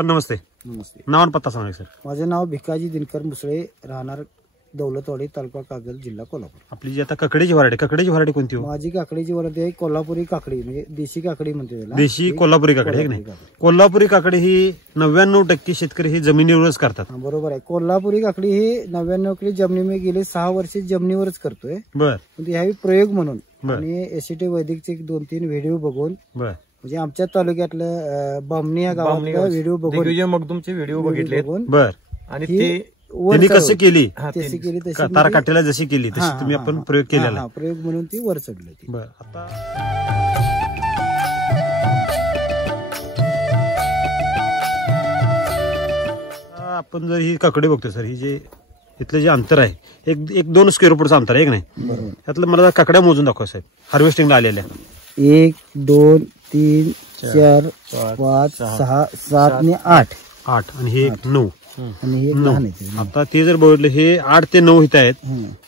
Sir नमस्ते. नमस्ते. नाव आणि पत्ता सांगा सर. माझे नाव भिकाजी दिनकर मुसळे, राहणार दौलतवाडी, तालुका कागल, जिल्हा कोल्हापूर. आपली जी आता ककडेची व्हरायटी कोणती हो? माझी काकडीची व्हरायटी आहे कोल्हापुरी काकडी, म्हणजे देशी काकडी म्हणते त्याला. देशी कोल्हापुरी काकडी आहे की नाही? कोल्हापुरी काकडी ही 99% शेतकरी ही जमिनीवरच करतात. बरोबर आहे. कोल्हापुरी काकडी ही 99% जमिनी मी गेले 6 वर्ष जमिनीवरच करतोय. बर. ह्यावेळी प्रयोग म्हणून आणि एसीटी वैदिकचे 2-3 व्हिडिओ बघून, बर, म्हणजे आमच्या तालुक्यातलं बामणी या गावातला व्हिडिओ बघून, मग तुमचे व्हिडिओ बघितले. बर. आणि ते त्यांनी कशी केली, तशी तारा काठीला जशी केली तशी तुम्ही आपण प्रयोग केलेला. प्रयोग म्हणून ती वर चढली ती. बर. आता आपण जर ही काकडी बघतो सर, ही जे इथलं जे अंतर आहे 1-2 स्क्वेअर फूटचं अंतर आहे की नाही? त्यातलं मला काकड्या मोजून दाखवा साहेब, हार्वेस्टिंगला आलेल्या. 1, 2, 3, 4, 5, 6, 7 आणि 8. 8 आणि हे 9 आणि हे 9. आता ते जर बघितलं, हे 8 ते 9 इथं आहेत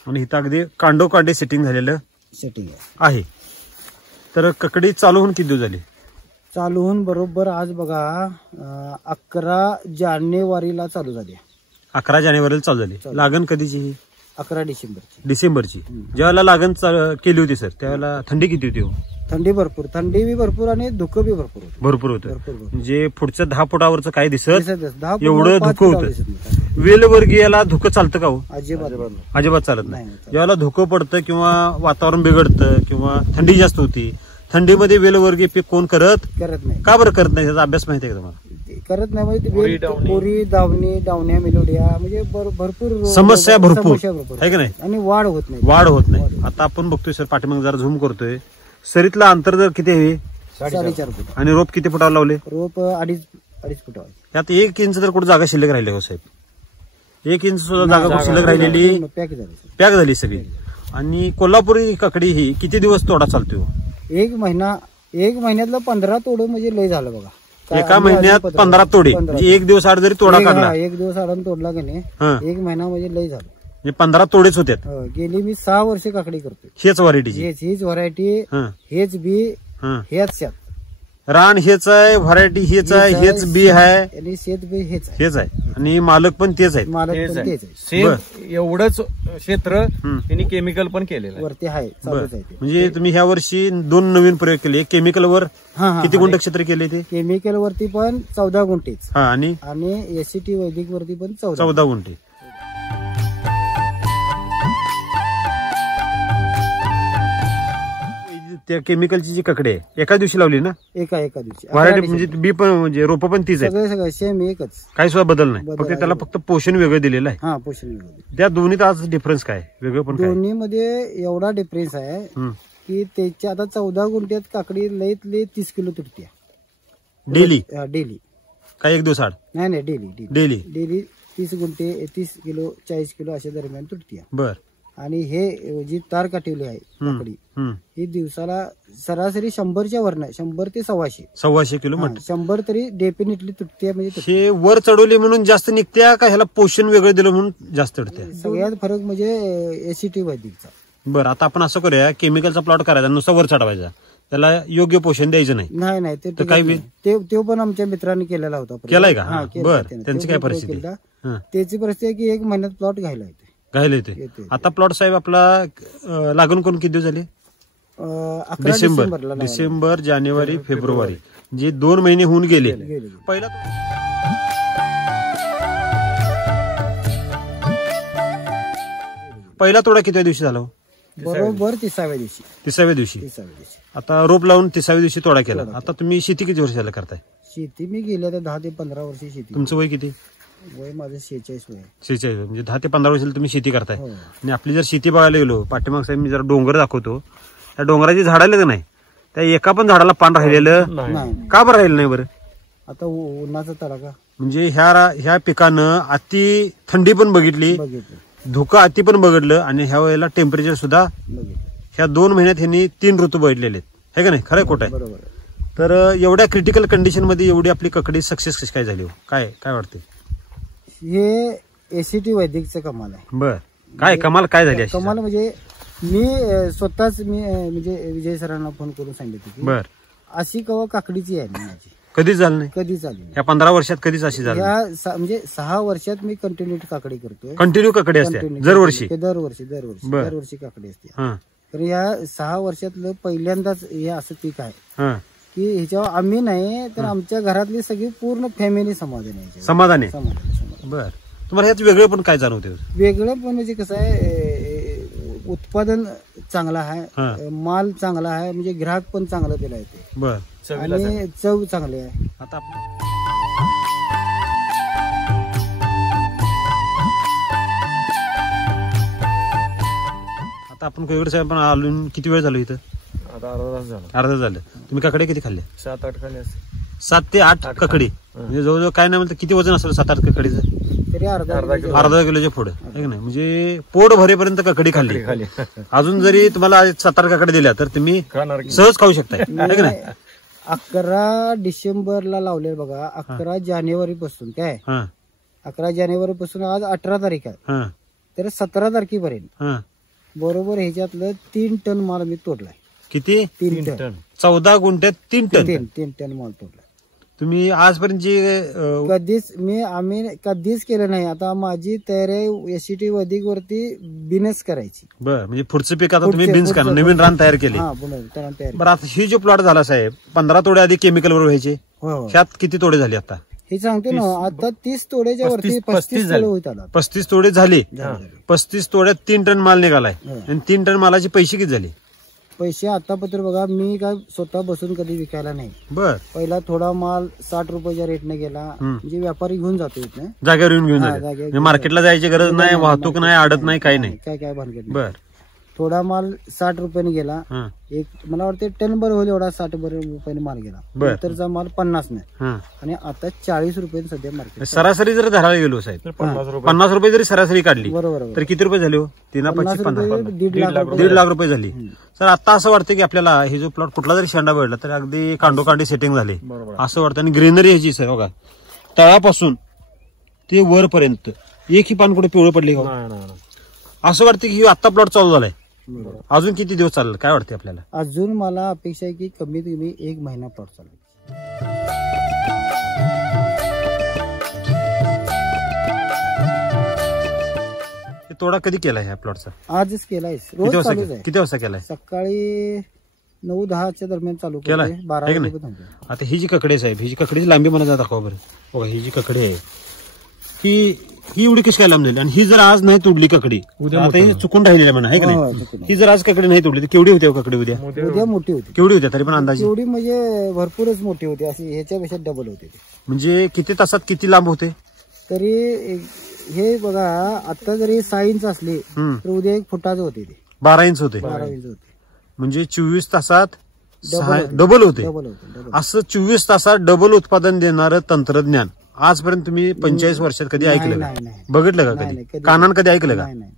आणि इथं अगदी कांडोकांडे सेटिंग झालेलं सेटिंग आहे. तर ककडी चालू होऊन किती दिवस झाले? चालू होऊन बरोबर आज बघा 11 जानेवारीला चालू झाली. 11 जानेवारीला चालू झाली. लागण कधीची? 11 डिसेंबरची. ज्यावेळेला लागण केली होती सर, त्यावेळेला थंडी किती होती हो? थंडी बी भरपूर आणि धुकं बी भरपूर होतं. म्हणजे पुढच्या 10 फुटावरचं काय दिसत 10 एवढं धुकं होतं. वेलवर्गीयाला धुकं चालतं का हो? अजिबात चालत नाही. ज्यावेळेला धुकं पडतं किंवा वातावरण बिघडतं किंवा थंडी जास्त होती, थंडीमध्ये वेलवर्गीय पीक कोण करत नाही. का बरं करत नाही? त्याचा अभ्यास माहिती आहे का तुम्हाला? करत नाही. म्हणजे बोरी, डावण्या मेलोडिया, म्हणजे भरपूर समस्या भरपूर आहे की नाही? आणि वाढ होत नाही. आता आपण बघतोय सर, पाठीमागे जरा झूम करतोय, सरीतला अंतर जर किती आहे? 4.5 फूट. आणि रोप किती फुटावर लावले? रोप 2.5 फुटावर. यात 1 इंच तर कुठे जागा शिल्लक राहिली हो साहेब? 1 इंच सुद्धा जागा शिल्लक राहिलेली पॅक झाली सगळी. आणि कोल्हापुरी काकडी ही किती दिवस तोडा चालतो? 1 महिन्यातलं 15 तोडं म्हणजे लय झालं बघा. एका महिन्यात 15 तोडे, म्हणजे 1 दिवस आड जरी तोडा काढला, 1 दिवस आडान तोडला की नाही, 1 महिना म्हणजे लय झालं. म्हणजे 15 तोडेच होते. गेली मी 6 वर्ष काकडी करतोय. हेच व्हरायटीची? हीच व्हरायटी, हेच बी, हेच शेत. रान हेच आहे, व्हरायटी हेच आहे, हेच बी आहे आणि शेत बी हेच आहे आणि मालक पण तेच आहे. एवढंच क्षेत्र त्यांनी केमिकल पण केलेलं वरती आहे. म्हणजे तुम्ही ह्या वर्षी 2 नवीन प्रयोग केले. केमिकल वर किती गुंठ क्षेत्र केले? ते केमिकल वरती पण 14 गुंठेच आणि एसीटी वैदिक वरती पण 14 गुंठे. त्या केमिकलची जी ककडी आहे एका दिवशी लावली ना? एका दिवशी. व्हरायटी म्हणजे बी पण म्हणजे रोप पण तीच आहे, सगळं सेम एकच, काही सुद्धा बदल नाही. फक्त त्याला फक्त पोषण वेगळं दिलेलं आहे. पोषण वेगळं. त्या दोन्हीत आज डिफरन्स काय वेगळं पण? दोन्ही मध्ये एवढा डिफरन्स आहे की त्याच्या आता 14 गुंठ्यात काकडी लईत 30 किलो तुटते डेली. काय 1 दिवस आड? नाही, डेली 30 गुंठे 30 किलो 40 किलो अशा दरम्यान तुटते. बर. आणि हे जी तार काठीवली आहे काकडी, ही दिवसाला सरासरी 100च्या वरनं 100 ते 125 किलो 100 तरी डेफिनेटली तुटते. म्हणजे हे वर चढवली म्हणून जास्त निघत्या का ह्याला पोषण वेगळं दिलं म्हणून जास्त तुटते? सगळ्यात फरक म्हणजे एसीटी वैदिकचा. बरं. आता आपण असं करूया, केमिकलचा प्लॉट करायचा, नुसता वर चढवायचा, त्याला योग्य पोषण द्यायचं नाही. ते काही तो पण आमच्या मित्रांनी केलेला होता. केलाय का? बरं. त्यांची काय परिस्थिती? त्याची परिस्थिती आहे की 1 महिन्यात प्लॉट घ्यायला येते. आता प्लॉट साहेब आपला लागून कोण किती दिवस झाले? डिसेंबर, जानेवारी, फेब्रुवारी, जे 2 महिने होऊन गेले. पहिला तोडा किती दिवशी झाला? बरोबर 30व्या दिवशी. आता रोप लावून 30व्या दिवशी तोडा केला. आता तुम्ही शेती किती वर्षाला करताय? शेती मी गेल्या 10 ते 15 वर्षी शेती. तुमचं वय किती? वय माझं 46 वय. 46. म्हणजे 10 ते 15 वर्षाला तुम्ही शेती करताय. आणि आपली जर शेती बघायला गेलो, पाठीमाग साहेब मी जरा डोंगर दाखवतो, त्या डोंगराची झाडाला नाही, त्या एका पण झाडाला पान राहिलेलं का बरं राहिलं नाही? बरं. आता उन्हाचा तडाखा, म्हणजे ह्या पिकानं अति थंडी पण बघितली, धुकं अति पण बघितलं, आणि ह्या वेळेला टेम्परेचर सुद्धा ह्या 2 महिन्यात ह्यांनी 3 ऋतू बघितलेले आहेत, है का नाही? खरं खोटं आहे? तर एवढ्या क्रिटिकल कंडिशन मध्ये एवढी आपली ककडी सक्सेस कशी काय झाली? काय वाटतं? हे एसीटी वैदिकचं कमाल आहे. बर. काय कमाल काय झाली? कमाल म्हणजे मी स्वतःच म्हणजे विजय सरांना फोन करून सांगितलं की बर अशी कवा काकडीची आहे माझी, कधीच झालं नाही. कधीच आली नाही. या 15 वर्षात कधीच अशी झाली नाही. म्हणजे 6 वर्षात मी कंटिन्यू काकडी करतोय. कंटिन्यू काकडी असते Continue. दरवर्षी. दरवर्षी बरं. दरवर्षी काकडी असते. हा, तर या 6 वर्षातलं पहिल्यांदाच हे असं पीक आहे हा. की ह्याच्यावर आम्ही नाही तर आमच्या घरातली सगळी पूर्ण फॅमिली समाधान आहे याच्यावर. समाधान आहे. समाधान. बर, तुम्हाला ह्यात वेगळे पण काय जाणवते? वेगळं पण म्हणजे कसं आहे, उत्पादन चांगलं हा. आहे, माल चांगला आहे, म्हणजे ग्राहक पण चांगला दिला येते बर. आणि चव चांगली आहे. आता आपण कोयगड साहेब पण आलो, किती वेळ झालो इथं? आता अर्धा तास झाला. अर्धा झालं. तुम्ही काकडे किती खाल्ले? 7-8 खाली असते. 7 ते 8 ककडी. म्हणजे जवळजवळ काय नाही म्हणतं, किती वजन असेल 7-8 ककडीचं? तरी अर्धा किलो. अर्धा किलोच्या पुढे आहे की नाही? म्हणजे पोट भरेपर्यंत ककडी खाल्ली. खाली अजून जरी तुम्हाला 7-8 ककडी दिल्या तर तुम्ही खाणार की? सहज खाऊ शकताय, आहे की नाही? 11 डिसेंबरला लावले बघा. 11 जानेवारी पासून काय, हा, 11 जानेवारी पासून आज 18 तारीख आहे. हा, तर 17 तारखेपर्यंत हा. बरोबर ह्याच्यातलं 3 टन माल मी तोडलाय. किती? 3 टन. 14 गुंठ्यात 3 टन. 3 टन माल तोडलाय. तुम्ही आजपर्यंत जे आम्ही कधीच केलं नाही. आता माझी तयारी आहे एसीटी वधिक वरती बिनस करायची. बर, म्हणजे पुढचं पीक आता तुम्ही पुढचं- बीन्स करा, नवीन रान तयार केले. हा तयारी. बरं, आता ही जो प्लॉट झाला साहेब, 15 तोडे आधी केमिकल वर व्हायचे, हो हो. ह्यात किती तोडे झाले आता? हे सांगते ना, आता 30 तोड्याच्या वरती 35 35 झाले. तोडे होत आला. 35 तोडे झाले. झाले. 35 तोड्यात 3 टन माल निघालाय. हो. आणि 3 टन मालाचे पैसे किती झाले? पैसे आतापत्र बघा, मी काय स्वतः बसून कधी विकायला नाही. बर, पहिला थोडा माल 60 रुपयाच्या रेटने गेला, म्हणजे व्यापारी घेऊन जातो इथनं. जागेवर येऊन घेऊन हा, जाते. जागेवर म्हणजे घेऊन मार्केटला जायची गरज नाही, वाहतूक नाही, आडत नाही, काही नाही. काय भानगड नाही. बर. थोडा माल 60 रुपयाने गेला. हा, एक मला वाटते टन भर होईल एवढा 60 रुपयाने माल गेला. बर. नंतरचा माल 50 ने हा. आणि आता 40 रुपये सध्या मार्केट. सरासरी जर धरायला गेलो साहेब, 50 रुपये. 50 रुपये जरी सरासरी काढली बरोबर तर किती रुपये झाले हो? 3 50 5 रुपये 1.5 लाख 1.5 लाख रुपये झाली. सर आता असं वाटतं की आपल्याला हे जो प्लॉट कुठला जरी शेंडा भेटला तर अगदी कांडोकांडी सेटिंग झाली बरोबर. असं वाटतं. आणि ग्रीनरी ह्याची सर बघा, तळापासून ते वरपर्यंत एकही पान कुठे पिवळं पडले का? नाही, नाही, नाही. असं वाटतं की आता प्लॉट चालू झालाय. बरोबर. अजून किती दिवस चालेल काय वाटते आपल्याला? अजून मला अपेक्षा आहे की कमीत कमी 1 महिना प्लॉट चालू. तोडा कधी केलाय ह्या प्लॉटचा? आजच केलाय. किती रोज वाजता चालूच आहे. किती वाजता केलाय? सकाळी 9-10च्या दरम्यान चालू केलाय? केलाय. 12 आहे का नाही? वाजेपर्यंत थांबतो. आता ही जी ककडे साहेब, ही जी ककडीची लांबी मला जा दाखवा बरं. बघा ही जी ककडे आहे ही एवढी कशी काय लांब झाली? आणि ही जर आज नाही तोडली ककडी, आता ही चुकून राहिलेली आहे म्हणा, आहे का हो, नाही? चुकून. ही जर आज ककडी नाही तोडली तर केवढी होती हो ककडी उद्या? उद्या मोठी होती. केवढी होत्या तरी पण अंदाजे? एवढी म्हणजे भरपूरच मोठी होती. अशी ह्याच्यापेक्षा डबल होती ती. म्हणजे किती तासात किती लांब होते? तरी हे बघा, आता जरी 6 इंच असली हम्म. तर उद्या 1 फुटाचं होते ते. 12 इंच होते. 12 इंच होते. म्हणजे 24 तासात होते. डबल होते. डबल होते. डबल. असं 24 तासात डबल उत्पादन देणारं तंत्रज्ञान आजपर्यंत तुम्ही 45 वर्षात कधी ऐकलं का? नाही, नाही. बघितलं का नाही, कधी? नाही, कधी. कानान कधी ऐकलं का? नाही नाही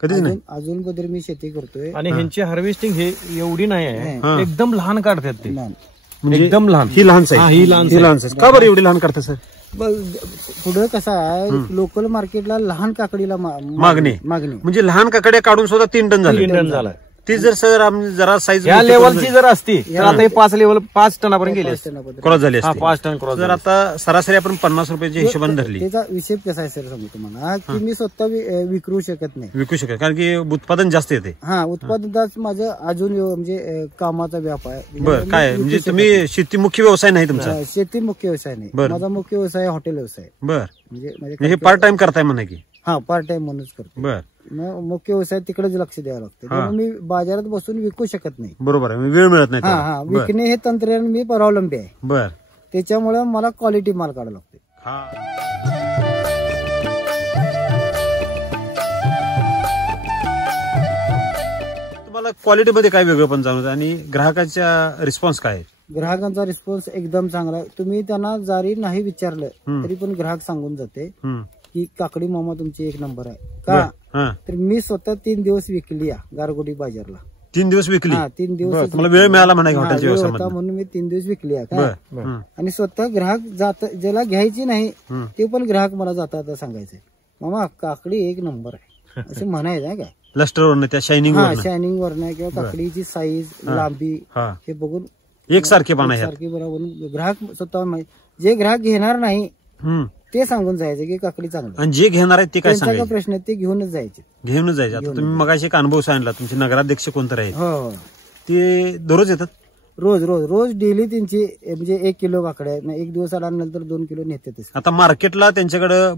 कधीच नाही. अजून पण तरी मी शेती करतोय. आणि ह्यांची हार्वेस्टिंग हे एवढी नाही हा. आहे, एकदम लहान काढतात ते. नाही. म्हणजे एकदम लहान. ही लहान साईज. हा, ही लहान ही लहान साईज. का बरं एवढी लहान करता सर? पुढे कसं आहे, लोकल मार्केटला लहान काकडीला मागणी. मागणी. म्हणजे लहान काकड्या काढून सुद्धा 3 टन झाले. 3 टन झाला. ती जर सर जरा साईज या लेवलची जर असती तर आता हे 5 लेवल 5 टनापर्यंत गेले असते. क्रॉस झाली हा, असते. 5 टन क्रॉस जर आता सरासरी आपण 50 रुपयाच्या हिशोबाने धरली, त्याचा विषय कसा आहे सर सांगू तुम्हाला, की मी स्वतः विकरू शकत नाही. विकू शकेल कारण की उत्पादन जास्त येते. हा, उत्पादनात माझं अजून म्हणजे कामाचा व्याप आहे. बरं, काय मी म्हणजे विकू तुम्ही शेती मुख्य व्यवसाय नाही तुमचा? शकत नाही. शेती मुख्य व्यवसाय नाही. बरं. माझा मुख्य व्यवसाय हॉटेल व्यवसाय. बर, म्हणजे हे पार्ट टाइम करताय म्हणा की? हा, पार्ट टाइम म्हणूनच करतो. बर, मग मुख्य व्यवसाय तिकडेच लक्ष द्यावं लागतं. हा. त्यामुळे मी बाजारात बसून विकू शकत नाही. बरोबर आहे. वेळ मिळत नाही हा तेवढा. हा, बर, विकणे हे तंत्रज्ञान मी परावलंबी आहे. बर. त्याच्यामुळे मला क्वालिटी माल काढावा लागतो. हा. तुम्हाला क्वालिटी मध्ये काय वेगळं पण जाणवतं आणि ग्राहकाचा रिस्पॉन्स काय आहे? ग्राहकांचा रिस्पॉन्स एकदम चांगला आहे. तुम्ही त्यांना जरी नाही विचारलं हम्म. तरी पण ग्राहक सांगून जाते हम्म. की काकडी मामा तुमची 1 नंबर आहे. बर, का हा. तर मी स्वतः 3 दिवस विकली आहे गारगोटी बाजारला. 3 दिवस विकली? हा, 3 दिवस. बरं, तुम्हाला वेळ मिळाला म्हणा की हा, हॉटेलच्या वेळ होता व्यवसायामध्ये? म्हणून मी 3 दिवस विकली आहे बर, का. हं. आणि स्वतः ग्राहक जात ज्याला घ्यायची नाही हं. ते पण ग्राहक मला जाता आता सांगायचंय, मामा काकडी 1 नंबर आहे असं म्हणायचं आहे काय. लस्टरवरनं त्या शायनिंग हा, वरनं? शायनिंग वरनं किंवा काकडीची साईज, लांबी हा. हे बघून एकसारखे पाना ह्यात. सारखी बरोबर ग्राहक स्वतः जे ग्राहक घेणार नाही ते सांगून जायचं की काकडी चांगली, आणि जे घेणार आहेत ते काय त्यांचा काय सांगायचे? प्रश्न आहे, ते घेऊनच जायचे. घेऊनच जायचे. आता तुम्ही मगाशी एक अनुभव सांगितला, तुमचे नगराध्यक्ष कोणतं आहेत हो ते दररोज येतात? रोज रोज रोज डेली त्यांची म्हणजे 1 किलो काकड्या एक दिवस आल्यानंतर 2 किलो नेतात. आता मार्केटला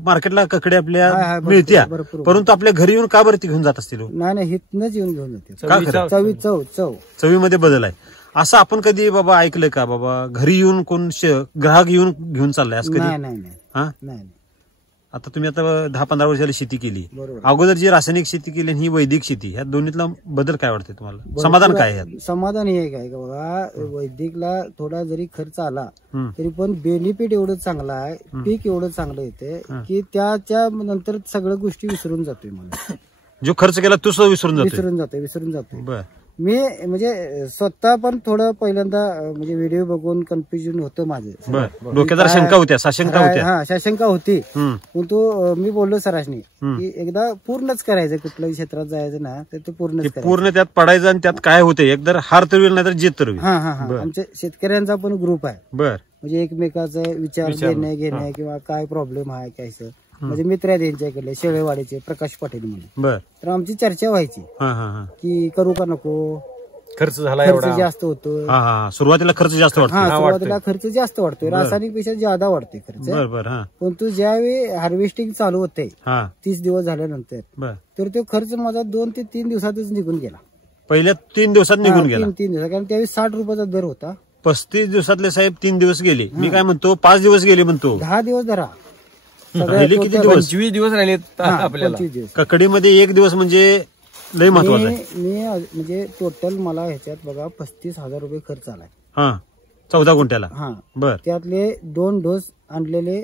मार्केटला काकडे आपल्या हाय, भरपूर, मिळत्या, भरपूर. परंतु आपल्या घरी येऊन का बरं ती घेऊन जात असतील? नाही हितनच येऊन घेऊन जाते. का खरं? चव चवीमध्ये बदल आहे. असं आपण कधी बाबा ऐकलंय का बाबा घरी येऊन कोण ग्राहक येऊन घेऊन चाललाय असं कधी? नाही हा, आता तुम्ही आता 10-15 वर्षाला शेती केली, बरोबर. अगोदर जी रासायनिक शेती केली आणि ही वैदिक शेती, ह्या दोन्हीतला बदल काय वाटते तुम्हाला? समाधान काय आहे? समाधान हे काय का बघा, वैदिकला थोडा जरी खर्च आला हम्म. तरी पण बेनिफिट एवढं चांगलं आहे, पीक एवढं चांगलं येते की त्याच्या नंतर सगळ्या गोष्टी विसरून जातोय मला. जो खर्च केला तो सुद्धा विसरून जातोय. बर. मी म्हणजे स्वतः पण थोडं पहिल्यांदा म्हणजे व्हिडिओ बघून कन्फ्युजन होतं माझं. बर. डोक्यात शंका होत्या, साशंका होत्या. हा शंका होती. हम्म. पण तो मी बोललो सरासनी की एकदा पूर्णच करायचं, कुठल्याही क्षेत्रात जायचं ना तर ते पूर्णच करायचं. पूर्ण त्यात पडायचं आणि त्यात काय होते, एकदा हार तर होईल नाही तर जीत तर होईल. हा आमच्या शेतकऱ्यांचा पण ग्रुप आहे, बर. म्हणजे एकमेकाचा विचार घेणे किंवा काय प्रॉब्लेम आहे काय म्हणजे मित्र आहेत यांच्याकडले शेळेवाडीचे प्रकाश पाटील म्हणून. बर. तर आमची चर्चा व्हायची की करू का नको, खर्च झाला खर्च जास्त होतोय. सुरुवातीला खर्च जास्त वाटतो. सुरुवातीला खर्च जास्त वाटतोय, रासायनिक पेक्षा ज्यादा वाढतोय खर्च. बरोबर. पण तू ज्यावेळी हार्वेस्टिंग चालू होते 30 दिवस झाल्यानंतर तर तो खर्च माझा 2 ते 3 दिवसातच निघून गेला. पहिल्या 3 दिवसात निघून गेला. 3 दिवसात, कारण त्यावेळी 60 रुपयाचा दर होता. 35 दिवसातले साहेब 3 दिवस गेले. मी काय म्हणतो 5 दिवस गेले म्हणतो. 10 दिवस धरा. राहिले किती दिवस? 25 दिवस राहिले आपल्याला. 25 दिवस. ककडीमध्ये 1 दिवस म्हणजे लय महत्वाचा आहे. मी म्हणजे टोटल मला ह्याच्यात बघा 35,000 रुपये खर्च आलाय. 14 गुंठ्याला. बर. त्यातले 2 डोस आणलेले,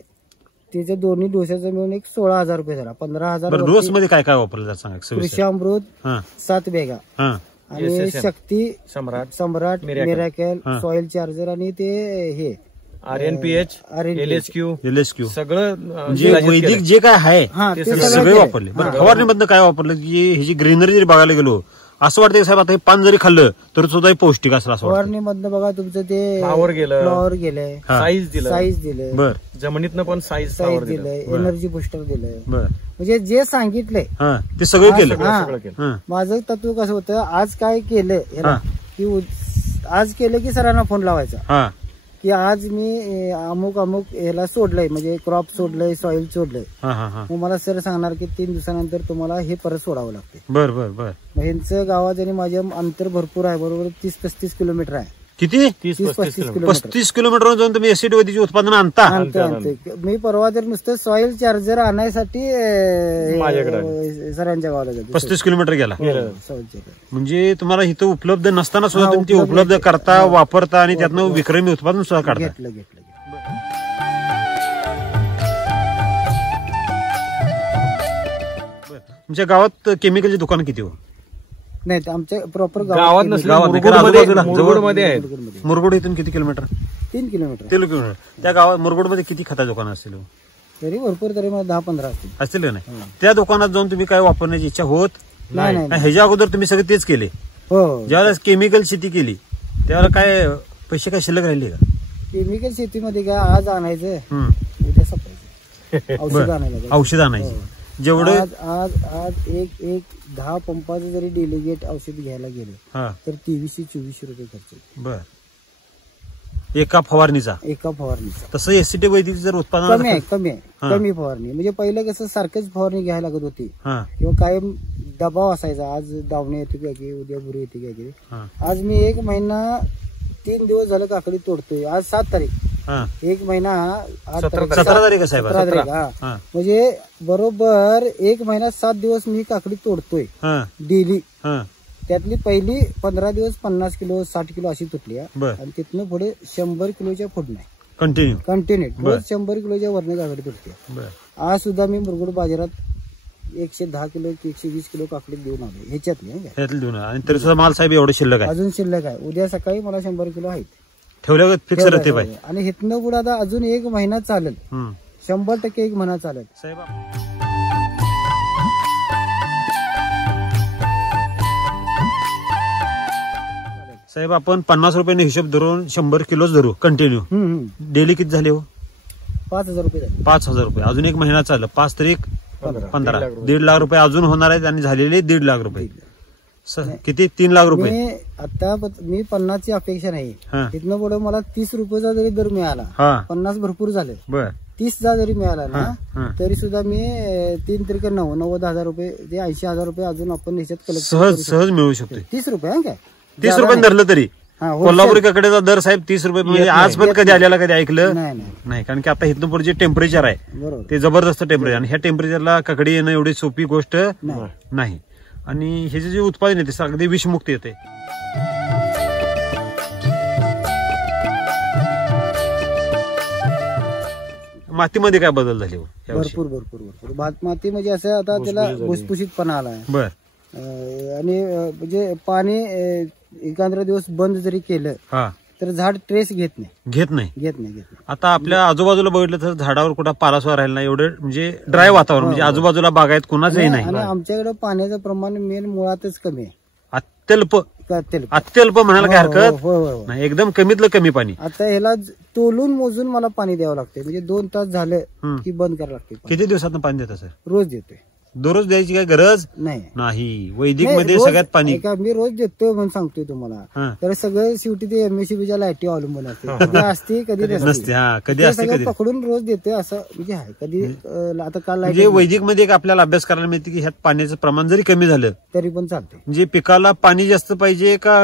त्याच्या दोन्ही डोसाचा मिळून एक 16,000 रुपये झाला. 15,000. डोस मध्ये काय काय वापरलं जात सांगा? कृषामृत 7 बॅगा आणि शक्ती सम्राट मिरॅकल सॉइल चार्जर आणि ते हे RNPH LSQ सगळं म्हणजे वैदिक जे काय आहे ते सगळे वापरले. बरं, फवारणीमधनं काय वापरलं की ही जी ग्रीनरी जरी बघायला गेलो असं वाटतं साहेब आता हे पान जरी खाल्लं तर सुद्धा पौष्टिक असलं असं वाटतं. फवारणीमधनं बघा तुमचं ते फ्लॉवर गेलं, साईज दिलं, बर. जमिनीतनं पण साईज दिलंय, एनर्जी बुस्टर दिलंय. म्हणजे जे सांगितलंय ते सगळं केलं. माझं तत्व कसं होतं, आज काय केलं की आज केलं की सरांना फोन लावायचा की आज मी अमुक याला सोडलंय, म्हणजे क्रॉप सोडलंय, सॉइल सोडलंय. मग मला सर सांगणार की 3 दिवसानंतर तुम्हाला हे परत सोडावं लागते. बर. ह्यांचं गावात आणि माझ्या अंतर भरपूर आहे, बरोबर 30-35 किलोमीटर आहे. किती? 30-35 किलोमीटर. 35 किलोमीटर जाऊन तुम्ही एसिड वैदिकचे उत्पादन आणता? मी परवा तर नुसतं सॉइल चार्जर आणायसाठी सरांच्या गावाला जातो. 35 किलोमीटर गेला. सॉइल चार्जर म्हणजे तुम्हाला इथं उपलब्ध नसताना सुद्धा तुम्ही ते उपलब्ध करता, वापरता आणि त्यातनं विक्रमी उत्पादन सुद्धा काढता. घेतलं. तुमच्या गावात केमिकलची दुकान किती हो? नाही, आमच्या प्रॉपर गावात मुरगुडमध्ये आहेत. मुरगुड इथून किती किलोमीटर? 3 किलोमीटर. 3 किलोमीटर. त्या गावात मुरगुडमध्ये किती खता दुकान असतील? तरी भरपूर, तरी मला 10-15 असतील का नाही? त्या दुकानात जाऊन तुम्ही काय वापरण्याची इच्छा होत नाही? ह्याच्या अगोदर तुम्ही सगळे तेच केले. ज्यावेळेस केमिकल शेती केली त्यावेळेला काय पैसे काय शिल्लक राहिले का? केमिकल शेतीमध्ये काय आज आणायचं उद्या सप्लायचं, औषध आणायचं. जेवढं आज एक 10 पंपाचं जरी डेलिगेट औषध घ्यायला गेलं तर 2300-2400 रुपये खर्च. बर. एका फवारणीचा? तसं एसीटी वैदिक जर उत्पादन कमी फवारणी, म्हणजे पहिलं कसं सारखंच फवारणी घ्यायला लागत होती किंवा कायम दबाव असायचा, आज दावणे येते काय की उद्या बुरी येते काय की. आज मी 1 महिना 3 दिवस झालं काकडी तोडतोय. आज 7 तारीख, 1 महिना 17 तारीख आहे साहेब. 17 तारीख. म्हणजे बरोबर 1 महिना 7 दिवस मी काकडी तोडतोय डेली. त्यातली पहिली 15 दिवस 50 किलो 60 किलो अशी तुटली आणि तिथनं पुढे 100 किलोच्या पुढे कंटिन्यू 100 किलोच्या वरने काकडी तुटते. आज सुद्धा मी मुरगुड बाजारात 110 किलो 120 किलो काकडी देऊन आलो ह्याच्यातली. आणि तरी सुद्धा माल साहेब एवढं शिल्लक आहे? अजून शिल्लक आहे. उद्या सकाळी मला 100 किलो आहेत ठेवल्यावर फिक्स राहते पाहिजे. आणि हिथनं पुढे आता अजून 1 महिना चालेल, 100% 1 महिना चालेल साहेब. साहेब आपण 50 रुपयाने हिशोब धरून 100 किलोच धरू कंटिन्यू. डेली किती झाले हो? 5,000 रुपये झाले. 5,000 रुपये. अजून एक महिना चालला. 5 तरी 15. 1.5 लाख रुपये अजून होणार आहेत आणि झालेले 1.5 लाख रुपये. किती? 3 लाख रुपये. आता मी 50 ची अपेक्षा नाही. तिथनं पुढे मला 30 रुपयाचा जरी दर मिळाला, 50 भरपूर झाले, 30 जरी मिळाला ना तरी सुद्धा मी 3 त्रिक 90,000 रुपये ते 80,000 रुपये अजून आपण ह्याच्यात कलेक्ट सहज मिळू शकतो. 30 रुपये काय 30 रुपये धरलं तरी कोल्हापुरी ककड्याचा दर साहेब 30 रुपये. म्हणजे आज पण कधी आलेला कधी ऐकलं नाही. कारण की आता इथनं पुढे जे टेम्परेचर आहे ते जबरदस्त टेम्परेचर, आणि ह्या टेम्परेचरला ककडी येणं एवढी सोपी गोष्ट नाही. आणि हे जे उत्पादन आहे ते अगदी विषमुक्त येते. मातीमध्ये काय बदल झाले? भरपूर भरपूर भरपूर. माती म्हणजे असं आता त्याला भुसभुशीतपणा आलाय. बर. आणि म्हणजे पाणी 11 दिवस बंद जरी केलं तर झाड ट्रेस घेत नाही. आता आपल्या आजूबाजूला बघितलं तर झाडावर कुठं पालासवा राहिला नाही, एवढं म्हणजे ड्राय वातावरण, म्हणजे आजूबाजूला बागायत कोणाचंही नाही. आणि आमच्याकडे पाण्याचं प्रमाण मेन मुळातच कमी आहे. अत्यल्प म्हणायला काय हरकत नाही. एकदम कमीतलं कमी पाणी. आता ह्याला तोलून मोजून मला पाणी द्यावं लागतं. म्हणजे 2 तास झालं की बंद करावं लागते. किती दिवसात पाणी देता सर? रोज देतोय. दररोज द्यायची काय गरज नाही. वैदिक मध्ये सगळ्यात पाणी मी रोज देतोय म्हणून सांगतोय तुम्हाला. तर सगळं शेवटी ते MSCBच्या लाईटी अवलंबून असते. कधी असते कधी नसते. कधी असते पकडून रोज देतोय असं म्हणजे आहे. कधी आता काल म्हणजे वैदिक मध्ये आपल्याला अभ्यास करायला मिळते की ह्यात पाण्याचं प्रमाण जरी कमी झालं तरी पण चालते. म्हणजे पिकाला पाणी जास्त पाहिजे का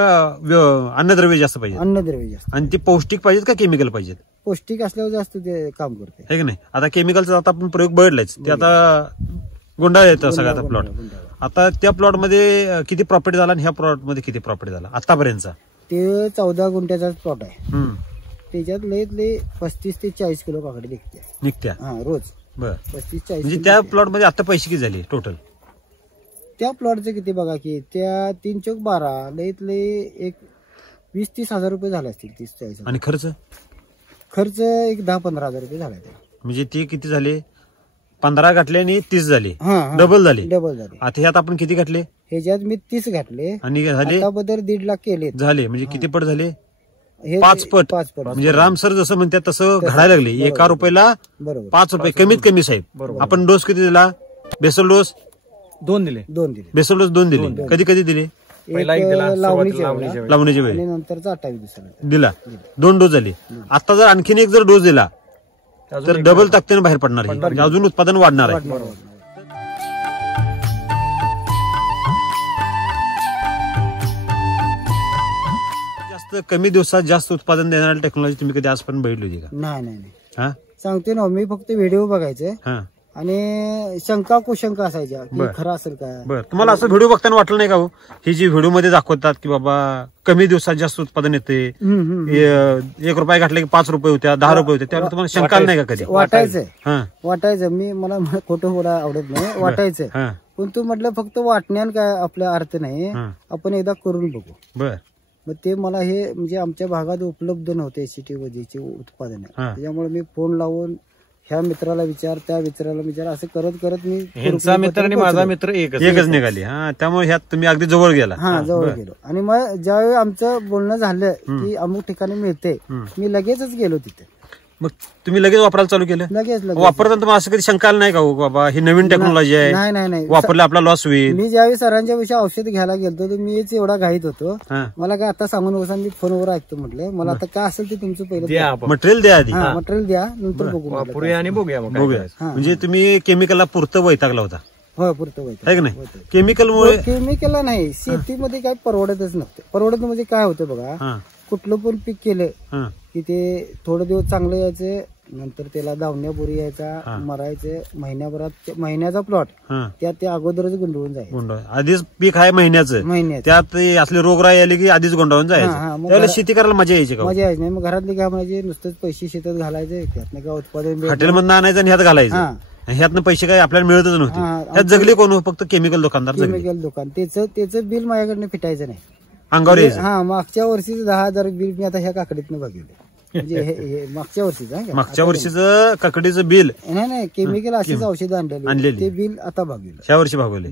अन्नद्रव्य जास्त पाहिजे? अन्नद्रव्य जास्त. आणि ते पौष्टिक पाहिजेत का केमिकल पाहिजेत? पौष्टिक असल्यावर जास्त ते काम करते, है की नाही? आता केमिकलचा आता आपण प्रयोग बघितलाच. ते आता गोंडाळ येतं सगळ्याचा प्लॉट. आता त्या प्लॉट मध्ये किती प्रॉफिट झाला आणि ह्या प्लॉट मध्ये किती प्रॉफिट झाला आतापर्यंतचा? ते 14 गुंठ्याचा प्लॉट आहे. त्याच्यात लय 35 ते 40 किलो काकडी निघत्या रोज. बर. 35-40. म्हणजे त्या प्लॉट मध्ये आता पैसे किती झाले टोटल? त्या प्लॉटचे किती बघा की त्या 3 चौक 12 लयतले एक 20-30 हजार रुपये झाले असतील. 30-40. आणि खर्च एक 10-15 हजार रुपये झाला. म्हणजे ते किती झाले? 15 घातले आणि 30 झाले. डबल झाले. आता ह्यात आपण किती घातले? ह्याच्यात मी 30 घातले आणि झाले बदल 1.5 लाख केले झाले. म्हणजे किती पट झाले? 5 पट. म्हणजे राम सर जसं म्हणतात तसं घडायला लागले. 1 रुपयाला 5 रुपये कमीत कमी साहेब. आपण डोस किती दिला? बेसल डोस 2 दिले. बेसल डोस 2 दिले. कधी कधी दिले? लावणीच्या वेळी. नंतरचा 28 दिवसाला दिला. 2 डोस झाले. आता जर आणखीन एक जर डोस दिला तर डबल ताकदीने बाहेर पडणार आहे. अजून उत्पादन वाढणार आहे. जास्त कमी दिवसात जास्त उत्पादन देणारी टेक्नॉलॉजी तुम्ही कधी आजपर्यंत बघितली होती का? नाही. सांगते ना मी फक्त व्हिडिओ बघायचे आणि शंका कुशंका असायच्या की खरं असेल काय. बरं. तुम्हाला असं व्हिडिओ बघताना वाटलं नाही का हो ही जी व्हिडिओ मध्ये दाखवतात की बाबा कमी दिवसात जास्त उत्पादन येते, 1 रुपया घातले की 5 रुपये होत्या, 10 रुपये होते, त्यावेळेला तुम्हाला शंका नाही का कधी? वाटायचं. मी मला खोटं बोला आवडत नाही. वाटायचं. पण तू म्हटलं फक्त वाटण्यान काय आपला अर्थ नाही. आपण एकदा करून बघू. बर. मग ते मला हे म्हणजे आमच्या भागात उपलब्ध नव्हते SCT वजीचे उत्पादन. त्याच्यामुळे मी फोन लावून ह्या मित्राला विचार त्या मित्राला विचार असं करत करत मी ह्यांचा मित्र आणि माझा मित्र एकच निघाली. त्यामुळे ह्यात तुम्ही अगदी जवळ गेला. जवळ गेलो. आणि मग ज्यावेळी आमचं बोलणं झालं की अमुक ठिकाणी मिळते मी लगेचच गेलो तिथे. मग तुम्ही लगेच वापरायला चालू केलं? लगेच वापरताना तुम्हाला असं कधी शंका नाही का बाबा ही नवीन टेक्नॉलॉजी आहे, नाही वापरलं आपला लॉस होईल? मी ज्यावेळी सरांच्या विषयी औषध घ्यायला गेलो तर मीच एवढा घाईत होतो. मला काय आता सांगून बसा मी फोनवर ऐकतो म्हटलं मला आता काय असेल ते तुमचं पहिलं मटेरियल द्या आधी. मटेरियल द्या नंतर बघूया आणि बघूया. म्हणजे तुम्ही केमिकलला पुरतं वैतागला होता? होय पुरतं वैताग आहे की नाही? केमिकलमुळे केमिकलला नाही शेतीमध्ये काय परवडतच नसतं. परवडत म्हणजे काय होतं बघा कुठलं पण पीक केलं की ते थोडे दिवस चांगलं यायचं नंतर त्याला दावण्या बुरी यायचा मरायचं महिन्याचा प्लॉट त्यात ते अगोदरच गुंडवून जायचं. आधीच पीक आहे महिन्याचं त्यात असले रोगराई आले की आधीच गोंडावून जायचं. त्यावेळेला शेती करायला मजा यायची का? मजा यायची नाही. मग घरातली काय म्हणायचे नुसतंच पैसे शेतात घालायचे त्यातनं काय उत्पादन हॉटेलमधनं आणायचं आणि ह्यात घालायचं. ह्यातनं पैसे काय आपल्याला मिळतच नव्हते. त्यात जगले कोण? फक्त केमिकल दुकानदार. केमिकल दुकान त्याचं बिल माझ्याकडनं फिटायचं नाही अंगावर यायचं. मागच्या वर्षीच 10,000 बिल मी आता ह्या काकडीतनं बघितलं. म्हणजे मागच्या वर्षीचं काकडीचं बिल नाही केमिकल अशीच औषधं आणलेली ते बिल आता भागवलं. ह्या वर्षी भागवले.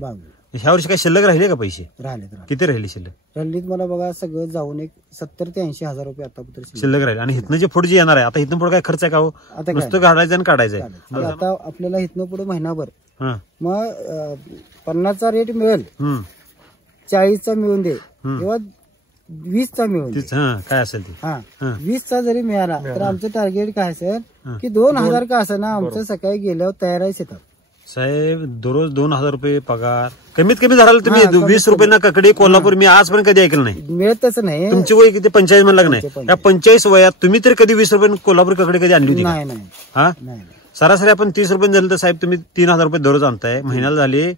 ह्या वर्षी काय शिल्लक राहिले का पैसे? राहिले. किती राहिले शिल्लक? रल्लीत मला बघा सगळं जाऊन एक 70 ते 80 हजार रुपये आतापर्यंत शिल्लक राहिले. आणि इथनं जे पुढे जे येणार आहे, आता इथनं पुढे काय खर्च आहे का हो? आता नुसतं काढायचं आणि काढायचंय. आता आपल्याला इथनं पुढे महिनाभर हा. मग 50चा रेट मिळेल, 40चा मिळून दे किंवा 20चा मिळून दे. काय असेल ते. 20चा जरी मिळाला तर आमचं टार्गेट काय सर की 2000 का असं ना आमचं सकाळी गेल्यावर तयार आहे शेतात. साहेब दररोज 2000 रुपये पगार कमीत कमी झाला. तुम्ही 20 रुपये ना ककडे कोल्हापूर मी आजपर्यंत कधी ऐकलं नाही. मिळतच नाही. तुमची वय किती 45 म्हणलं नाही. या 45 वयात तुम्ही तरी कधी 20 रुपये कोल्हापूर ककडे कधी आणली होती? नाही. हा, सरासरी आपण 30 रुपये झालं तर साहेब तुम्ही 3000 रुपये दररोज आणताय. महिन्याला झाले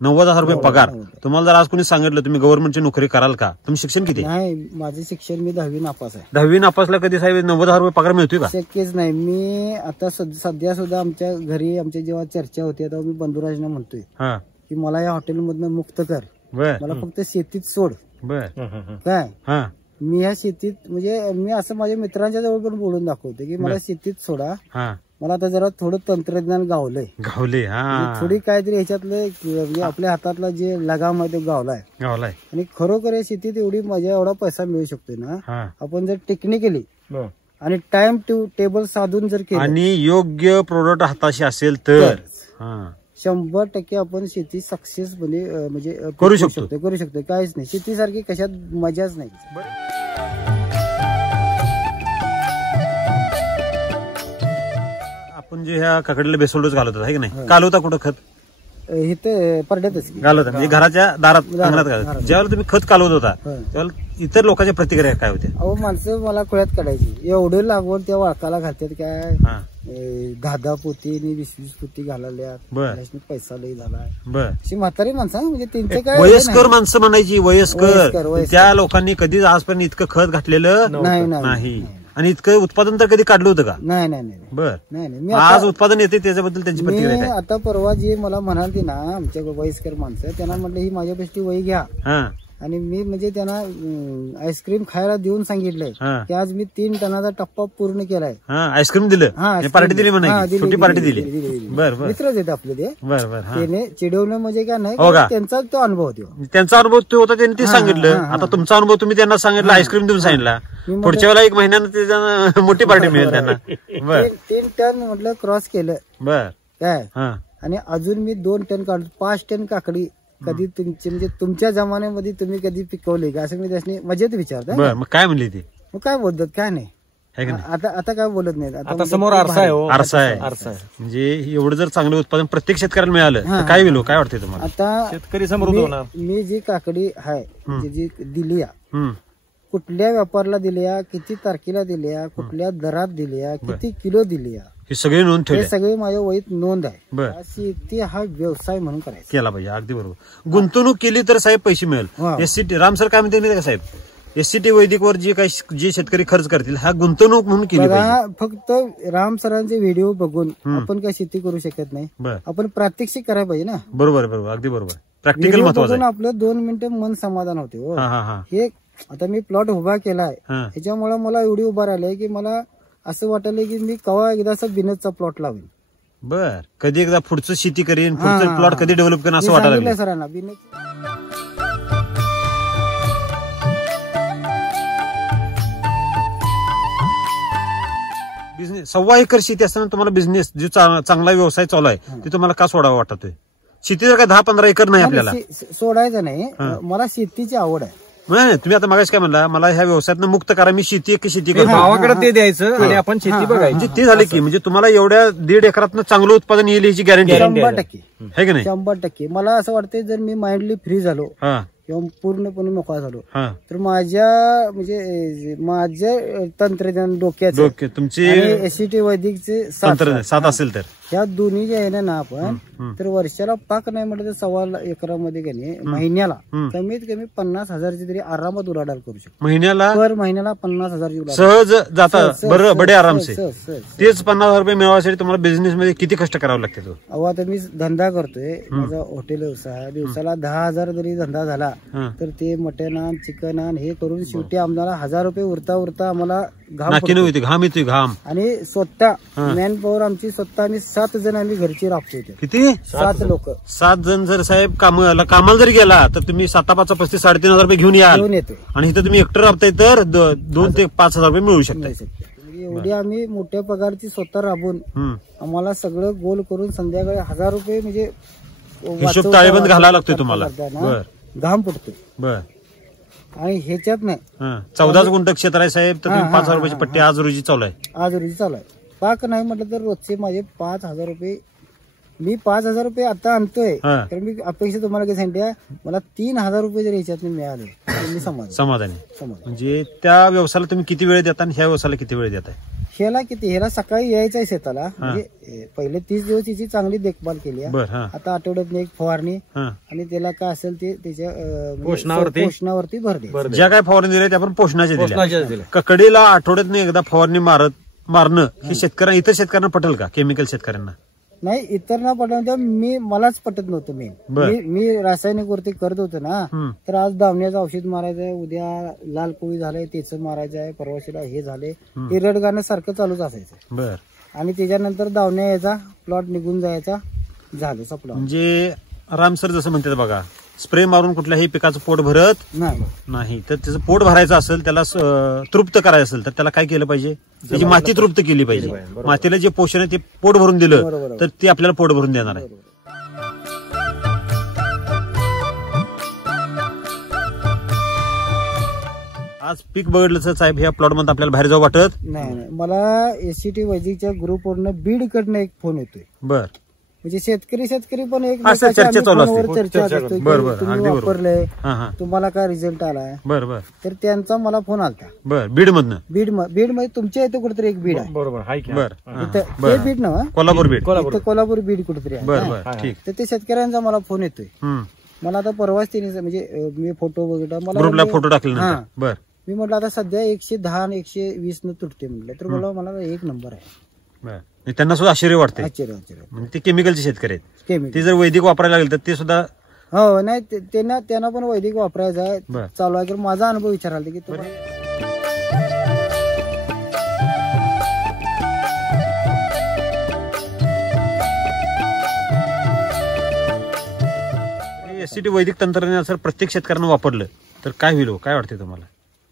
90,000 रुपये पगार. तुम्हाला जर आज कोणी सांगितलं तुम्ही गव्हर्नमेंटची नोकरी कराल का? तुम्ही शिक्षण किती? नाही, माझे शिक्षण मी 10वी नापास आहे. 10वी नापासला कधी साहेब 90,000 रुपये पगार मिळतोय का? शक्यच नाही. मी आता सध्या सुद्धा आमच्या घरी आमच्या जेव्हा चर्चा होती तेव्हा मी बंधुराजना म्हणतोय की मला या हॉटेलमधनं मुक्त कर, मला फक्त शेतीत सोड. काय मी ह्या शेतीत म्हणजे मी असं माझ्या मित्रांच्या जवळ पण बोलून दाखवते की मला शेतीत सोडा. मला आता जरा थोडं तंत्रज्ञान गावलंय. थोडी काहीतरी ह्याच्यातलं म्हणजे आपल्या हातातला जे लगाम आहे तो गावलाय. आणि खरोखर या शेतीत एवढी मजा एवढा पैसा मिळू शकतोय ना आपण जर टेक्निकली आणि टाइम टेबल साधून जर केलं आणि योग्य प्रोडक्ट हाताशी असेल तर 100% आपण शेती सक्सेस म्हणजे करू शकतो. काहीच नाही शेतीसारखी कशात मजाच नाही. आपण जे ह्या काकडीला बेसोल डोस घालवतात आहे की नाही, कालवता कुठं खत? इथे परड्यातच घालवता म्हणजे घराच्या दारात अंगणात घालत. ज्यावेळेला तुम्ही खत कालवत होता त्यावेळेला इतर लोकांच्या प्रतिक्रिया काय होत्या? अहो माणसं मला खोळ्यात काढायची. एवढं लागवड त्या वाळकाला घालतात काय 10 पोती आणि 20 पोती घालायला पैसा लई झाला. अशी म्हातारी माणसं म्हणजे त्यांचे काय वयस्कर माणसं म्हणायची. वयस्कर त्या लोकांनी कधीच आजपर्यंत इतकं खत घातलेलं नाही. आणि इतकं उत्पादन तर कधी काढलं होतं का? नाही. मी आज उत्पादन येते त्याच्याबद्दल त्यांची प्रतिक्रिया. आता परवा जे मला म्हणालती ना आमच्या वयस्कर माणसं त्यांना म्हटलं ही माझ्यापेक्षा वय घ्या. आणि मी म्हणजे त्यांना आईस्क्रीम खायला देऊन सांगितलंय की आज मी 3 टनाचा टप्पा पूर्ण केलाय. आईस्क्रीम दिलं, पार्टी दिली म्हणायची, छोटी पार्टी दिली. मित्रच येते आपले ते. त्याने चिडवणं म्हणजे काय नाही, त्यांचा तो अनुभव होता. त्यांचा अनुभव तो होता, त्यांनी ते सांगितलं. आता तुमचा अनुभव तुम्ही त्यांना सांगितलं, आईस्क्रीम देऊन सांगितला. पुढच्या वेळेला 1 महिन्यानं त्याच्या मोठी पार्टी मिळेल त्यांना. 3 टन म्हटलं क्रॉस केलं काय. आणि अजून मी 2 टन काढतो. 5 टन काकडी कधी तुमची म्हणजे तुमच्या जमान्यामध्ये तुम्ही कधी पिकवले का असं मी त्याने मजेत विचारतो. मग काय म्हणली ती? मग काय बोलतात काय नाही. आता काय बोलत नाही. आता समोर आरसा आहे. म्हणजे एवढं जर चांगलं उत्पादन प्रत्येक शेतकऱ्याला मिळालं तर काय होईल? काय वाटतंय तुम्हाला? आता शेतकरी समृद्ध होणार. मी जी काकडी आहे जी दिली कुठल्या व्यापाराला दिल्या, किती तारखेला दिल्या, कुठल्या दरात दिल्या, किती किलो दिल्या, हे सगळे नोंद ठेवले. हे सगळे माझ्या वहीत नोंद आहे. शेती हा व्यवसाय म्हणून करायचा केला पाहिजे. अगदी बरोबर. गुंतवणूक केली तर साहेब पैसे मिळेल. एससीटी राम सर काय म्हणते का साहेब, एससीटी वैदिकवर जे शेतकरी खर्च करतील हा गुंतवणूक म्हणून केली पाहिजे. फक्त राम सरांचे व्हिडिओ बघून आपण काय शेती करू शकत नाही. आपण प्रात्यक्षिक करायला पाहिजे ना. बरोबर. अगदी बरोबर. प्रॅक्टिकल महत्वाचं आहे. आपलं 2 मिनिटं मन समाधान होते. हे आता मी प्लॉट उभा केलाय त्याच्यामुळे मला एवढी उभा राहिलाय की मला असं वाटलं की मी कवा एकदा असं बिनसचा प्लॉट लावेन. कधी एकदा पुढचं शेती करीन, पुढचं प्लॉट कधी डेव्हलप करेन असं वाटायला लागलं सरांना. बिझनेस 1.25 एकर शेती असताना तुम्हाला बिझनेस जो चांगला व्यवसाय चालू आहे ते तुम्हाला का सोडावा वाटतोय? शेती जर काय 10-15 एकर नाही आपल्याला सोडायचं नाही. मला शेतीची आवड आहे. नाही तुम्ही आता मागास काय म्हणला मला ह्या व्यवसायातनं मुक्त करा, मी शेती करू. भावाकडे ते द्यायचं आणि आपण शेती बघायची. म्हणजे ते झाले की म्हणजे तुम्हाला एवढ्या 1.5 एकरातनं चांगलं उत्पादन येईल याची गॅरंटी 100% आहे की नाही? 100%. मला असं वाटतंय जर मी माइंडली फ्री झालो किंवा पूर्णपणे मोकळा झालो तर माझ्या तंत्रज्ञान डोक्याचं तुमची एससीटी वैदिकचे साथ असेल तर ह्या दोन्ही जे आहे ना आपण तर वर्षाला पाक नाही म्हटलं तर 1.25 एकरामध्ये महिन्याला कमीत कमी 50,000ची तरी आरामात उलाढाल करू शकतो. महिन्याला महिन्याला 50,000ची सहज जातात. बरं बडे आराम से. तेच 50,000 रुपये मिळवण्यासाठी तुम्हाला बिझनेस मध्ये किती कष्ट करावं लागते? अहो आता मी धंदा करतोय, माझा हॉटेल व्यवसाय. दिवसाला 10,000 जरी धंदा झाला तर ते मटण आण, चिकन आण हे करून शेवटी आम्हाला 1,000 रुपये उरता आम्हाला नाकीनं होते, घाम येतोय, घाम. आणि स्वतः मॅन पॉवर आमची स्वतः आम्ही 7 जण आम्ही घरची राबतो. किती? 7 लोक. 7 जण जर साहेब कामाला जरी गेला तर तुम्ही 7-5 35 3,500 रुपये घेऊन याल येतो. आणि इथं तुम्ही एकटं राबताय तर 2 ते 5,000 रुपये मिळू शकताय. एवढी आम्ही मोठ्या पगारची स्वतः राबून आम्हाला सगळं गोल करून संध्याकाळी 1000 रुपये म्हणजे हिशोब ताळेबंद घालावा लागतोय तुम्हाला. घाम पडतोय. बर. आणि ह्याच्यात नाही 14 गुंठ क्षेत्र आहे साहेब, तर तुम्ही 5,000 रुपयाची पट्टी आज रोजी चालू आहे. आज रोजी चालू आहे. पाक नाही म्हटलं तर रोजचे माझे 5,000 रुपये. मी 5,000 रुपये आता आणतोय तर मी अपेक्षा तुम्हाला काय सांगते, मला 3,000 रुपये जर ह्याच्यात मिळाले तर मी समाधानी. म्हणजे त्या व्यवसायाला तुम्ही किती वेळ देता आणि ह्या व्यवसायाला किती वेळ देताय? ह्याला सकाळी यायचं आहे शेताला. म्हणजे पहिले 30 दिवस तिची चांगली देखभाल केली. आता आठवड्यात एक फवारणी आणि त्याला काय असेल ते त्याच्या पोषणावरती भर दे. ज्या काय फवारणी दिल्या त्या आपण पोषणाच्या दिल्या. ककडीला आठवड्यात एकदा फवारणी मारणं हे शेतकऱ्यांना, इतर शेतकऱ्यांना पटेल का? केमिकल शेतकऱ्यांना नाही, इतर ना पटत. मलाच पटत नव्हतं. मी रासायनिक वरती करत होतो ना, तर आज दावण्याचं औषध मारायचं आहे, उद्या लाल कोळी झालंय त्याचं मारायचं आहे, परवाशीला हे झाले, ते रडगाणं सारखं चालूच असायचं. आणि त्याच्यानंतर दावण्या यायचा, प्लॉट निघून जायचा, झालं संपलं. म्हणजे राम सर जसं म्हणतात बघा, स्प्रे मारून कुठल्याही पिकाचं पोट भरत नाही. तर त्याचं पोट भरायचं असेल, त्याला तृप्त करायचं असेल तर त्याला काय केलं पाहिजे? त्याची माती तृप्त केली पाहिजे. मातीला जे पोषण आहे ते पोट भरून दिलं तर ते आपल्याला पोट भरून देणार आहे. आज पीक बघडलं तर साहेब ह्या प्लॉट मध्ये आपल्याला बाहेर जाऊ वाटत नाही. मला एससीटी वैदिकच्या ग्रुपवरनं बीडकडनं एक फोन येतोय. बर. म्हणजे शेतकरी पण एक चर्चा चालू असते. तुम्ही वापरलंय, तुम्हाला काय रिझल्ट आलाय. बरोबर. तर त्यांचा मला फोन आलता. बर. बीड मध्ये तुमच्या इथे कुठेतरी एक बीड आहे. बरोबर. ते बीड ना, कोल्हापूर बीड कुठेतरी आहे. तर ते शेतकऱ्यांचा मला फोन येतोय. मला आता परवाच त्यांनी म्हणजे मी फोटो बघितला, मला फोटो टाकले. बर. मी म्हटलं आता सध्या 110 आणि 120 न तुटते म्हटलं, तर मला 1 नंबर आहे. त्यांना सुद्धा आश्चर्य वाटते. म्हणजे ते केमिकलचे शेतकरी आहेत. ते जर वैदिक वापरायला लागले तर ते सुद्धा हो नाही, त्यांना पण वैदिक वापरायचं आहे चालू आहे. तर माझा अनुभव विचारायला की एससीटी वैदिक तंत्रज्ञान जर प्रत्येक शेतकऱ्यांना वापरलं तर काय होईल? काय वाटते तुम्हाला?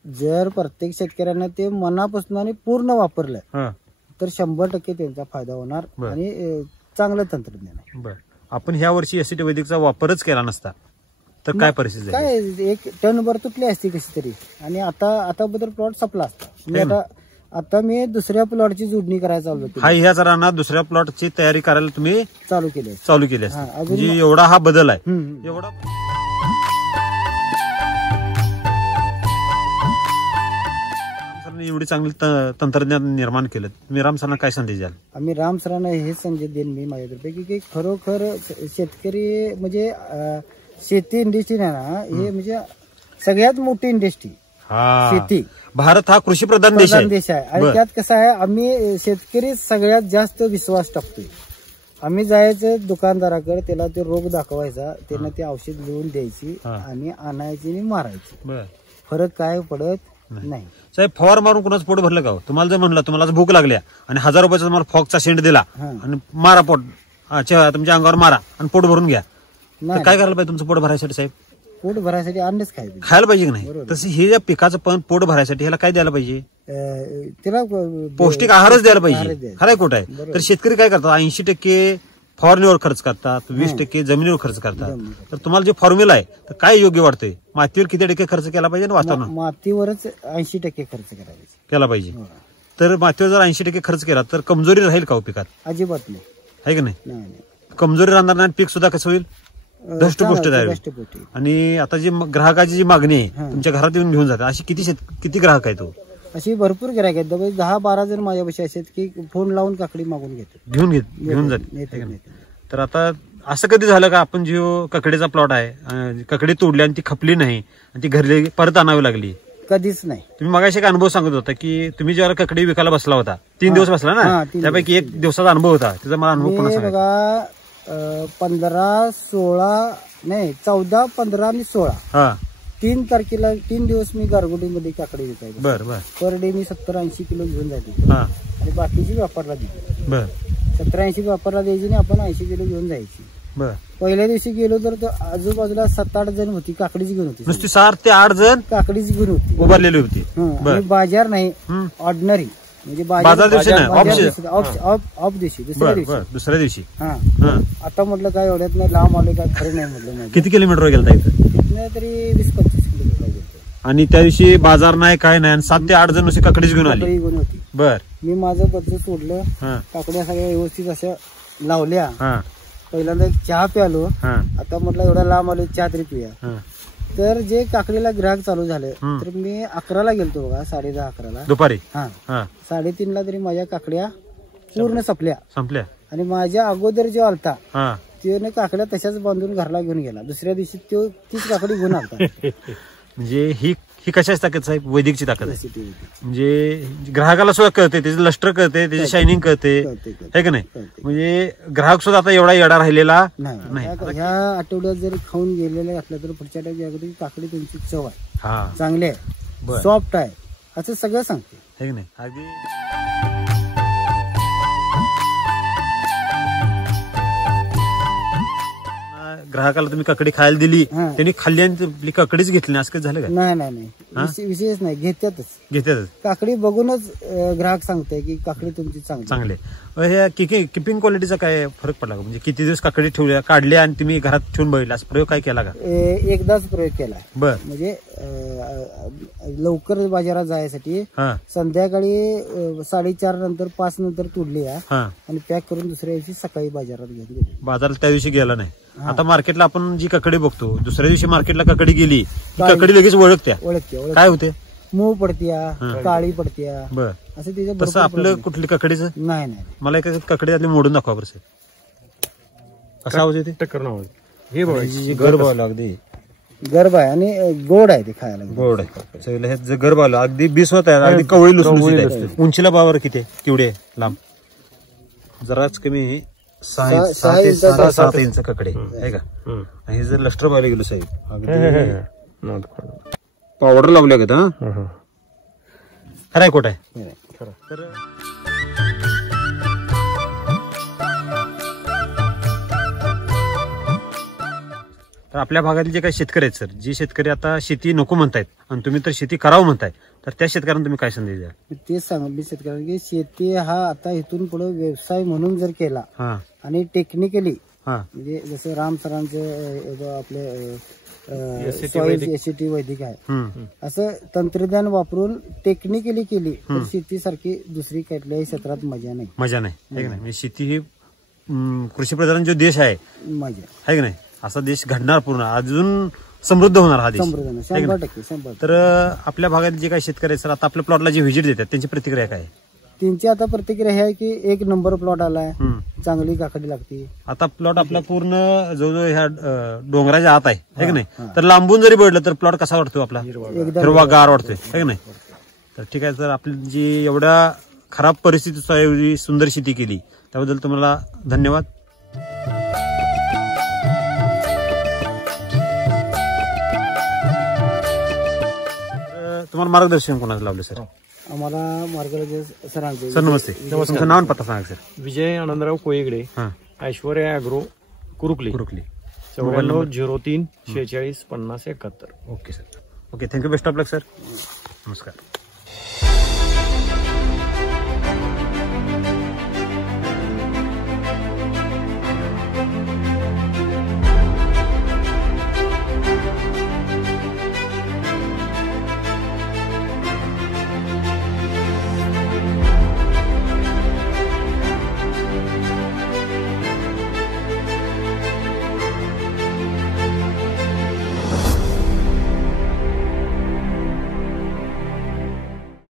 जर प्रत्येक शेतकऱ्यांना ते मनापासून आणि पूर्ण वापरलं तर 100% त्यांचा फायदा होणार आणि चांगलं तंत्रज्ञान आहे. बरं. आपण ह्या वर्षी एससीटी वैदिकचा वापरच केला नसता तर काय परिस्थिती? काय 1 टनभर तुटली असती कशी तरी, आणि आता बद्दल प्लॉट संपला असता. आता मी दुसऱ्या प्लॉटची जोडणी करायला चालू केली. ह्याच रानात दुसऱ्या प्लॉटची तयारी करायला तुम्ही चालू केली असते. म्हणजे एवढा हा बदल आहे. एवढा एवढी चांगली तंत्रज्ञान निर्माण केलं. तुम्ही राम सरांना काय संदेश द्याल? आम्ही राम सरांना हेच संदेश देईन मी माझ्यातर्फे की खरोखर शेतकरी म्हणजे शेती इंडस्ट्री ना, हे म्हणजे सगळ्यात मोठी इंडस्ट्री शेती. भारत हा कृषी प्रधान देश आहे. आणि त्यात कसं आहे, आम्ही शेतकरी सगळ्यात जास्त विश्वास टाकतोय. आम्ही जायचं दुकानदाराकडे, त्याला ते रोग दाखवायचा, त्यांना ते औषध लिहून द्यायची आणि आणायची आणि मारायची. फरक काय पडत नाही. साहेब फवार मारून कुणाचं पोट भरलं का? तुम्हाला जर म्हणलं तुम्हाला भूक लागल्या आणि 1000 रुपयाचा तुम्हाला फॉकचा शेंट दिला आणि मारा पोट तुमच्या अंगावर मारा आणि पोट भरून घ्या, तर काय करायला पाहिजे तुमचं पोट भरायसाठी? साहेब पोट भरायसाठी अन्नच खायला पाहिजे की नाही? तसं हे ज्या पिकाचं पण पोट भरायसाठी ह्याला काय द्यायला पाहिजे? त्याला पौष्टिक आहारच द्यायला पाहिजे. खरंय खोट आहे? तर शेतकरी काय करतात, 80% फवारणीवर खर्च करतात, 20% जमिनीवर खर्च करतात. तर तुम्हाला जे फॉर्म्युला आहे तर काय योग्य वाटतंय? मातीवर किती टक्के खर्च केला पाहिजे आणि वातावरण? मातीवरच 80% खर्च केला पाहिजे. तर मातीवर जर 80% खर्च केला तर कमजोरी राहील का पिकात? अजिबात नाही. आहे की नाही? कमजोरी राहणार नाही, पीक सुद्धा कसं होईल? धष्टपुष्ट जाईल. आणि आता जी ग्राहकाची जी मागणी आहे तुमच्या घरात येऊन घेऊन जातात, अशी किती ग्राहक आहेत? अशी भरपूर गिरायक आहेत. 10-12 जण माझ्यापाशी आहेत की फोन लावून काकडी मागून घेऊन जाते. तर आता असं कधी झालं का आपण जो ककडीचा प्लॉट आहे, ककडी तोडली आणि ती खपली नाही आणि ती घरी परत आणावी लागली? कधीच नाही. तुम्ही मगाशी एक अनुभव सांगत होता की तुम्ही जेव्हा ककडी विकायला बसला होता, 3 दिवस बसला ना, त्यापैकी 1 दिवसाचा अनुभव होता. त्याचा मला अनुभव कोणा बघा 15, 16 नाही 14, 15 आणि 16 3 तारखेला 3 दिवस मी गारगोटीमध्ये काकडी विकायची. बर बर पर डे मी 70-80 किलो घेऊन जायचे आणि बाकीची व्यापारला दिली. बर 70-80 व्यापारला द्यायची आणि आपण 80 किलो घेऊन जायची. बर पहिल्या दिवशी गेलो तर आजूबाजूला 7-8 जण होती काकडीची घेऊन होती. नुसती 7 ते 8 जण काकडीची घेऊन होती उभारलेली होती. आणि बाजार नाही ऑर्डिनरी म्हणजे बाजार दिवशी नाही ऑफ दिवशी दुसऱ्या दिवशी. आता म्हटलं काय एवढ्यात नाही लांब आले काय खरं नाही म्हटलं. किती किलोमीटर गेलता इथं? तिथनं तरी 20-25 किलोमीटर गेलो. आणि त्या दिवशी बाजार नाही काय नाही आणि 7 ते 8 जण नुसती काकडीच घेऊन आली. काकडी घेऊन होती. बर मी माझं बद्दल सोडलं. काकड्या सगळ्या व्यवस्थित अशा लावल्या. पहिल्यांदा एक चहा प्यालो. आता म्हटलं एवढा लांब आलो चहा तरी पिया. तर जे काकडीला ग्राहक चालू झाले तर मी 11ला गेलतो बघा 10:30-11ला दुपारी. 3:30ला तरी माझ्या काकड्या पूर्ण संपल्या. आणि माझ्या अगोदर जो आलता त्याने काकड्या तशाच बांधून घरला घेऊन गेला. दुसऱ्या दिवशी तो तीच काकडी घेऊन आलता. म्हणजे ही कशाची ताकद साहेब? वैदिकची ताकद आहे. म्हणजे ग्राहकाला सुद्धा कळते, त्याचं लस्टर कळते, त्याची शायनिंग कळते, है का नाही? म्हणजे ग्राहक सुद्धा आता एवढा येडा राहिलेला नाही. ह्या आठवड्यात जर खाऊन गेलेले असलं तर पुढच्या आठवड्यात काकडी तुमची चव आहे, चांगली आहे, सॉफ्ट आहे, असं सगळं सांगते, है का नाही? अगदी ग्राहकाला तुम्ही काकडी खायला दिली, त्यांनी खाल्ली आणि आपली काकडीच घेतली नाही, असं काही झालं का? नाही विशेष नाही, घेतातच. काकडी बघूनच ग्राहक सांगते की काकडी तुमची चांगली. ह्या किपिंग क्वालिटीचा काय फरक पडला का? म्हणजे किती दिवस काकडी ठेवल्या, काढल्या आणि तुम्ही घरात ठेवून बघितला, असं प्रयोग काय केला का? एकदाच प्रयोग केला. बर. म्हणजे लवकर बाजारात जायसाठी संध्याकाळी 4:30 नंतर 5 नंतर तोडली आणि पॅक करून दुसऱ्या दिवशी सकाळी बाजारात घेऊन गेली. बाजारात त्या दिवशी गेला नाही. आता मार्केटला आपण जी काकडी बघतो, दुसऱ्या दिवशी मार्केटला काकडी गेली, काकडी लगेच ओळखते काय होते? मूळ पडत्या, काळी पडत्या. बर. असं तसं आपलं कुठली काकडीचं नाही. मला एका काकडी त्यातली मोडून दाखवा बरं. कसा आवाज येते? हे गर्भ आलं, अगदी गर्भ आहे आणि गोड आहे, ते खायला गोड आहे. हे गर्भ आलं, अगदी बीस होत आहे, अगदी कवळी लुसलुसीत. उंचीला बावर किती केवढे लांब? जराच कमी 6 ते 7 इंच काकडे आहे का? हे जर लस्टर पाहायला गेलो साहेब, अगदी पावडर लावल्या का? खरंय खोट आहे? तर आपल्या भागातील जे काही शेतकरी आहेत सर, जे शेतकरी आता शेती नको म्हणतायत आणि तुम्ही तर शेती करावं म्हणताय, तर त्या शेतकऱ्यांना तुम्ही काय संदेश द्याल? तेच सांगितले शेतकऱ्यांना की शेती हा आता इथून पुढे व्यवसाय म्हणून जर केला आणि टेक्निकली, म्हणजे जसं राम सरांचं आपले एसटी वैदिक आहे, असं तंत्रज्ञान वापरून टेक्निकली केली तर शेतीसारखी दुसरी कुठल्याही क्षेत्रात मजा नाही. शेती ही कृषीप्रधान जो देश आहे, मजा आहे की नाही? असा देश घडणार, पूर्ण अजून समृद्ध होणार हा देश. 100%. तर आपल्या भागात जे काही शेतकरी आहेत सर, आता आपल्या प्लॉटला जे व्हिजिट देतात त्यांची प्रतिक्रिया काय? त्यांची आता प्रतिक्रिया आहे की 1 नंबर प्लॉट आलाय, चांगली काकडी लागते. आता प्लॉट आपला पूर्ण जवळजवळ ह्या डोंगराच्या आत आहे की नाही? तर लांबून जरी बघितलं तर प्लॉट कसा वाटतो आपला? हिरवागार वाटतोय, है की नाही? तर ठीक आहे सर, आपली जी एवढ्या खराब परिस्थितीत एवढी सुंदर शेती केली त्याबद्दल तुम्हाला धन्यवाद. तुम्हाला मार्गदर्शन कोणाचं लावलं सर? आम्हाला मार्गदर्शन सरांचे. सर नमस्ते. तुमचं नाव आणि पत्ता सांगा sir. Vijay Anandrao Koygade, Aishwarya agro, Kurukali. 9403 46 50 71. Okay sir. Okay, thank you. Best of luck sir. नमस्कार.